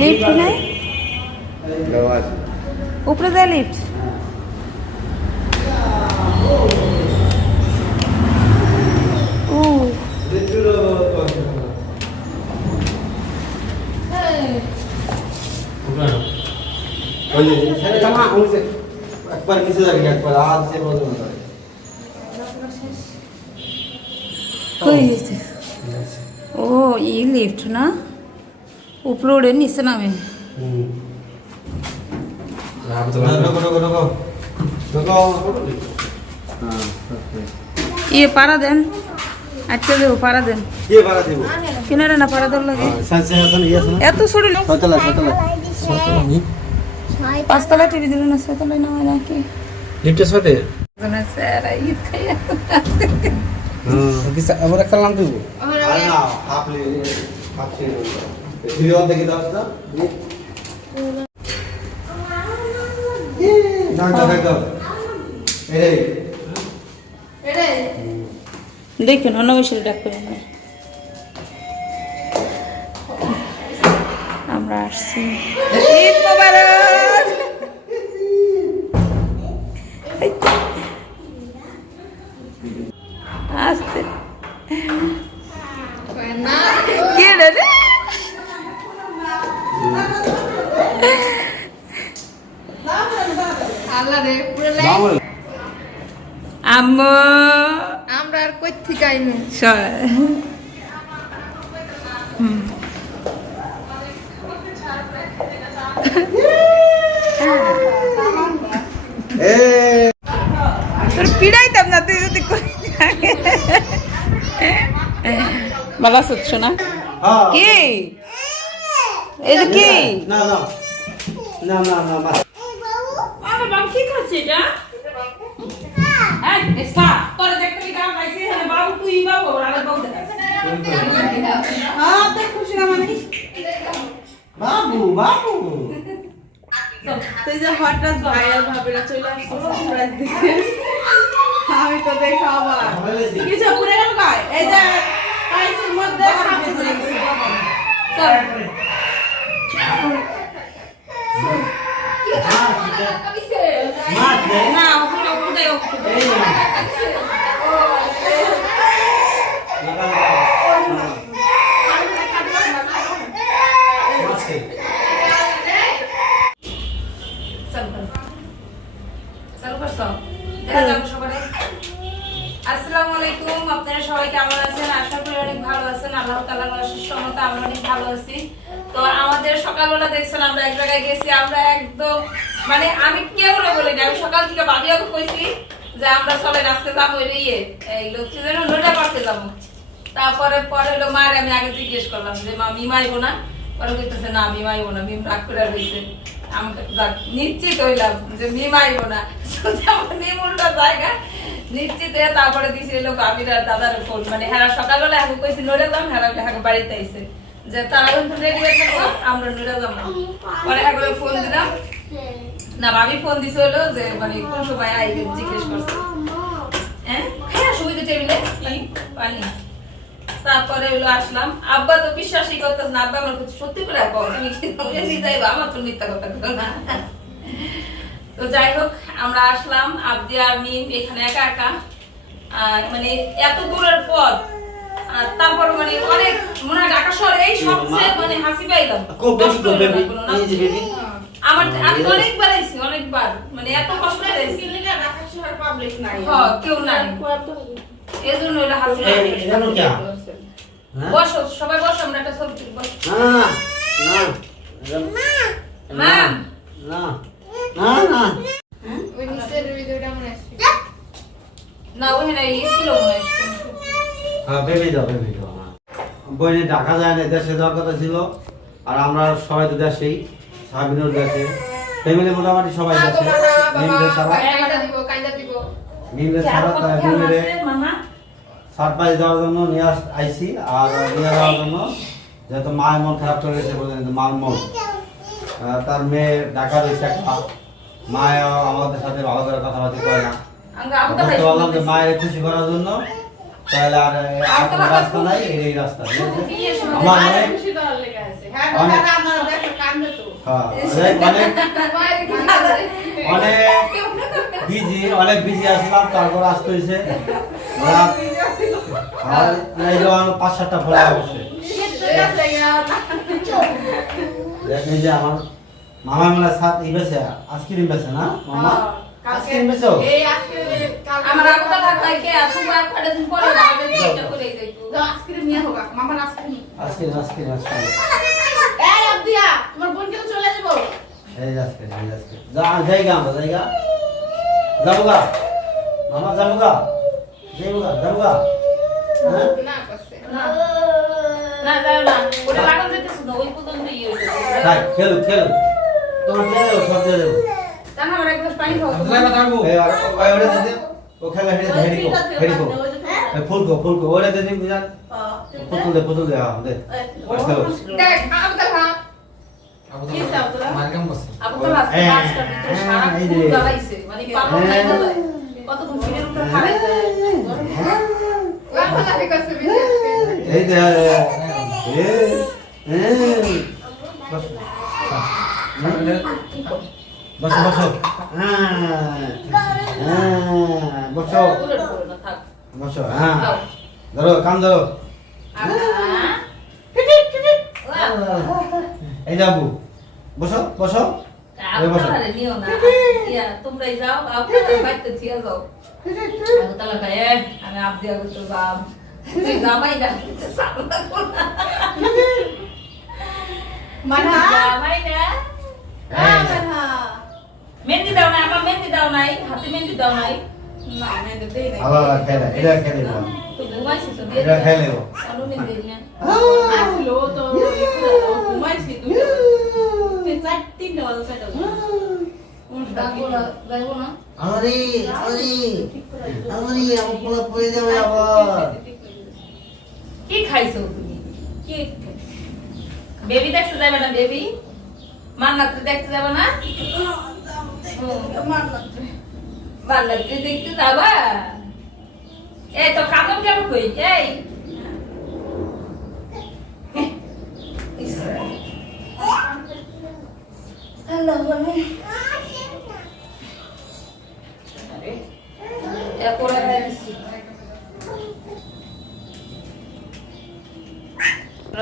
Lift নাই? উপরে যায় লিফট একবার নিচে যাবে একবার আর সে ও ই লিফট না? উপরে উড়ে নিচে নামে। হ্যাঁ ইয়ে পাড়া দেন। আটকে দেবো পাড়া দেন। কে কিনারে না পাড়া দেওয়ার লাগে। এখন ইয়ে না? এত ছোট পাঁচতলা টিভি দিলেন না ছয়তলায় নামায় নাকি? লিফটের সাথে? হুম। আবার একটা লাম দেবো? আরে না হাফ লি হাফ ছিল ভিডিও দেখি দাও না দেখুন, অন্য বৈশাল ডাক করে আমরা আসছি। ঈদ মোবারক! তোর পিড়াইতাম না তুই যদি কই ভালো আছো শোনা হ্যাঁ। কি? এটা কি? না না। না না না আমার বাবা কি খাচ্ছে এটা? এই এসা তোর দেখতে কি কাম পাইছিস হ্যাঁ বাবু তুই বাবু আর বাবু দেখাচ্ছে হ্যাঁ তুই খুশি না মানে বাবু বাবু যে ভাই আর ভাবিরা চলে আসছে। সারপ্রাইজ দিতে আমি তো দেখো আবার কিছু পুরে গেল কয় এই যে পাইসের মধ্যে সাথে ধরে গেছে মাছ নেই না ওখানে ওখানে ওখানে। মানে ইয়ে তারপরে পরে হলো মার, আমি আগে জিজ্ঞেস করলাম যে, মা মিমাইবো না? পরে কইতেছে, না মিমাইবো না, মিম রাগ করে রয়েছে আমাকে নিশ্চিত হইলাম যে মিমাইবো না। জায়গা নিশ্চিত তারপরে দিছি এলো আমির আর দাদার ফোন মানে সকালবেলা এখন কইছি নড়ে বাড়িতে আইছে। যে তারা রেডি আমরা নড়ে পরে ফোন দিলাম। না ফোন যে মানে কোন সময় জিজ্ঞেস করছে। হ্যাঁ? পানি তারপরে হলো আসলাম। আব্বা তো বিশ্বাসই করতেছ না, আব্বা আমার সত্যি করে আমার তো মিথ্যা কথা না। তো যাই হোক আমরা আসলাম আবদি আর মিম এখানে একা একা। আর মানে এত দূরের পথ তারপর মানে অনেক মনে হয় ঢাকা শহরে এই সবচেয়ে মানে হাসি পাইলাম। আমার আমি অনেকবার আইছি অনেকবার। মানে এত কষ্ট হয়েছে ঢাকা শহর পাবলিক নাই। হ্যাঁ, কেউ নাই। এই জন্য হলো হাসি পাইলাম। এটা হ্যাঁ বসো সবাই বসো আমরা একটা ছবি তুলি, বসো না না ম্যাম না না না ওই নিচের ভিডিওটা মনে আছে না ওখানে ইয়ে ছিল মনে হয় হ্যাঁ বেবি দাও বেবি দাও হ্যাঁ। বইনে ঢাকা যায় না দেশে যাওয়ার কথা ছিল আর আমরা সবাই তো দেশেই সাবিনুর দেশে ফ্যামিলি মোটামুটি সবাই দেশে কাইদা দিব কাইদা দিব। নিমলে ছাড়া তারা সারপ্রাইজ দেওয়ার জন্য নিয়ে আইসি আর নিয়ে যাওয়ার জন্য যেহেতু মায়ের মন খারাপ করে গেছে বলে মার মন তার মেয়ে ঢাকা রয়েছে একটা মায় আমাদের সাথে ভালো করে কথাবার্তা করে না। বুঝতে পারলাম যে মায়ের খুশি করার জন্য তাহলে আর আর রাস্তা নাই এই রাস্তা আমার অনেক আছে। হ্যাঁ অনেক- আমার কান হ্যাঁ, অনেক অনেক? অনেক বিজি অনেক বিজি আসলাম তারপর আসতে হয়েছে আর এই পাঁচ সাতটা ফোলা বসে। দেখেন যে আমার মামা মানে সাত ই বেছে আইসক্রিম বেছে না মামা? আমার আগুটা থাকা কে? আসুন আর কটা দিন পরে আমাদের চেষ্টা করে যাইতো আইসক্রিম নিয়ে হোক মামার আইসক্রিম আইসক্রিম আইসক্রিম আইসক্রিম এই আব্দিয়া তোমার বোন কেউ চলে যাব? এই আইসক্রিম এই আইসক্রিম যা যাইগা আমরা যাইগা। যাব মামা যাব গা যাব গা যাব হ্যাঁ না না যাও না। ওটা লাগানো যেতেছে না ওই পর্যন্ত ইয়ে খেলো খেলো তোমার দেবো সব দিয়ে দেবো। জানা আমার এক গ্লাস পানি খাও এই আর ওই ওটা দিতে ও খেলা হেডে হেডি কো হেডি কো ফুল কো ফুল কো ওটা দিতে বুঝান। পুতুল দে পুতুল দে হ্যাঁ দে। ওই খেলো। দেখ আবদাল হ্যাঁ কি চাও তোরা আপু তো লাস্ট হ্যাঁ, পাঁচটা ভিতরে সারা হ্যাঁ। ফুল জ্বালাইছে। মানে পালন নাই যায় কত ঘুমের উপরে খাড়াই যায়। লাফা লাফি করছে আজকে। এই দে এই এই। বস বস বস হ্যাঁ হ্যাঁ বসো দূরে পড়ে না থাক বসো হ্যাঁ খাও ধরো কাম ধরো আর এই যাব বসো বসো এই বসো আপনারা নিও না ইয়া তোমরাই যাও আপনারা বাইতে থিয়া যাও আমি তাহলে কই এ আমি আপ দিয়া করতে যাব তুই জামাই না সামনা কোনা মানহা জামাই না হ্যাঁ মানহা মেহেন্দি দাও না আমার মেহেন্দি দাও নাই হাতে মেহেন্দি দাও নাই। না আমি তো দেই নাই। আবার খেলে এটা খেলে তো ঘুমাইছিস তো দিয়ে এটা খেলে ও অনু মেহেন্দি না। আসলো তো ঘুমাইছি দুটো তে চার তিনটা বাজে চারটা ডাকবো না যাইবো না। আমারি আমারি আমারি আমার পোলা পড়ে যাবে আবার। কি খাইছো তুমি? কি? বেবি দেখতে যাবে না বেবি? মান্নাতে দেখতে যাবে না? এই তো কেন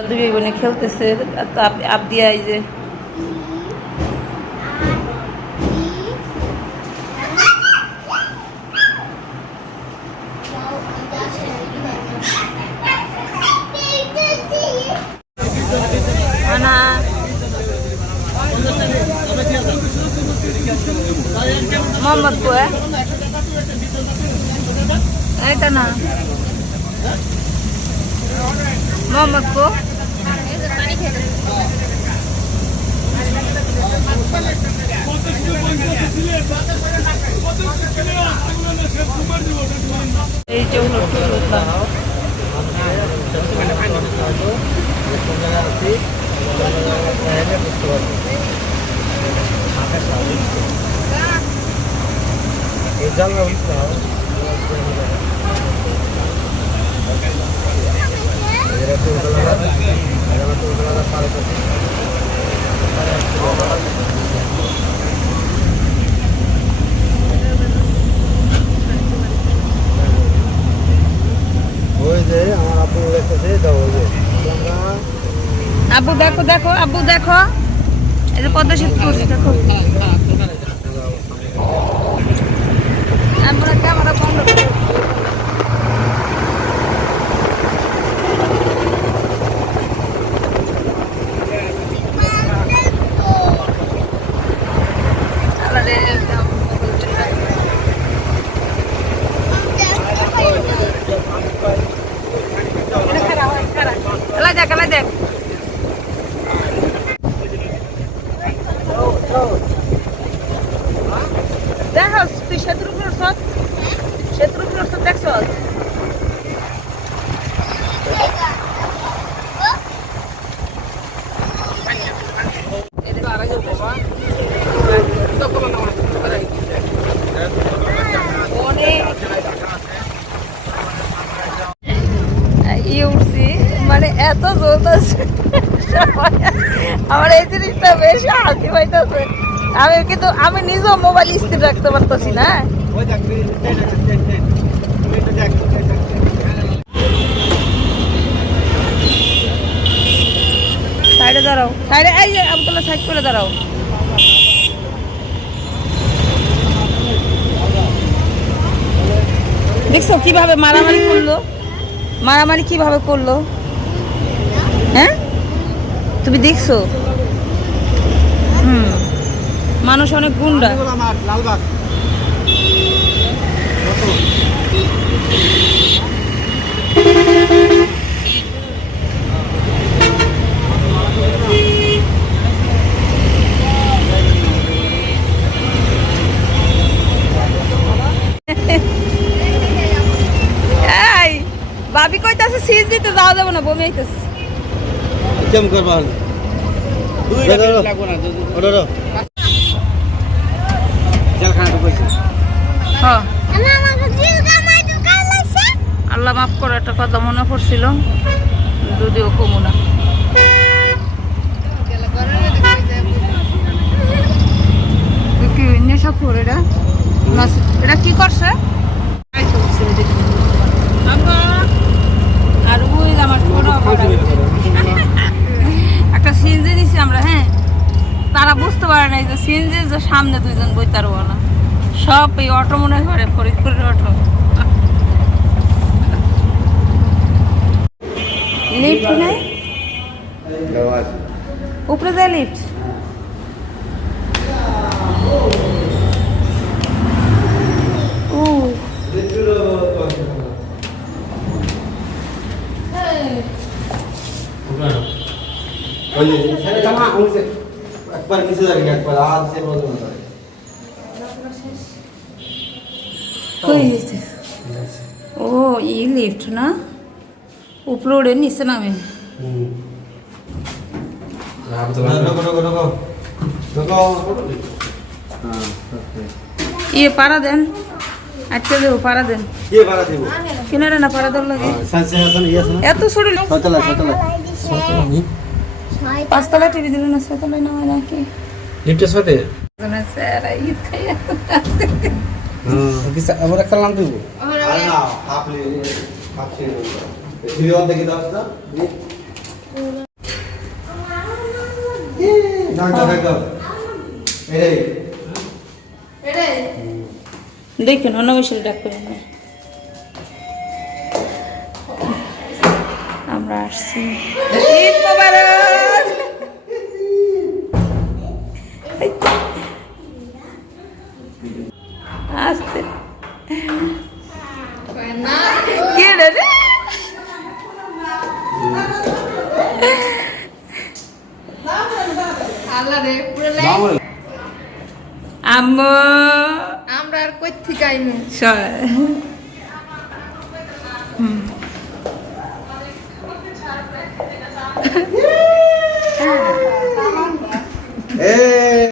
দুই বোনে খেলতেছে আপ দিয়া এই যে মোহাম্মদপুর এটা না। মোহাম্মদপুর। এই যে আমার আব্বু দেখো দেখো আব্বু দেখো। এই যে পদ্মা সেতু দেখো। আমরা ক্যামেরা বন্ধ করে আলাদা খেলা যাক খেলা যাক দেখো তুই সেতুর উপর সব সেতুর উপর সব দেখছ ইয়ে উঠছি মানে এত জোর আছে আমার এই জিনিসটা বেশ হাসি পাইতেছে। আমি কিন্তু, আমি নিজেও মোবাইল স্থির রাখতে পারতেছি না। সাইডে দাঁড়াও। সাইডে এই যে আবদুল্লাহ সাইড করে দাঁড়াও। দেখছ কীভাবে মারামারি করল? মারামারি কীভাবে করল? হ্যাঁ? তুমি দেখছ? হুম। মানুষ অনেক গুন্ডা। লালবাগ ভাবি কইতাছে সিন দিতে যাওয়া যাবে না বমি আইতাছে। ঢুকেছে হ্যাঁ। আল্লাহ মাফ করো একটা কথা মনে পড়ছিল। যদিও কমু না। কি নেশা করে এটা এটা কি করছে আর ওই যে আমার ছোট আব্বাটা। একটা সিএনজি দিছি আমরা হ্যাঁ তারা বুঝতে পারে না যে সামনে দুইজন বইতার না সব এই অটো মনে করে ফরিদপুরের অটো। লিফট নাই? উপরে যায় লিফট যে জামা উনছে একবার নিচে যাবে একবার হাত সে বলতে না কই গেছে? ও ই লিফট না উপরে উড়ে নিচে নামে ঢোকো ঢোকো ঢোকো ঢোকো হ্যাঁ ইয়ে পাড়া দেন আচ্ছা দেবো পাড়া দেন কে ভাড়া দিব কিনারে না পাড়া দেওয়ার লাগে সানসে হাসান ইয়ে আছে না এত ছোট সতলা সতলা পাঁচতলা টিভি দিল না ছতলায় নামায় নাকি? লিফটের সাথে? না একটা দেবো। না না না না না এই দেখুন অন্য বসে ডাকবেন আমরা আসছি ঈদ মোবারক! আসতে। আমরা আর কই থেকে আইমু? É.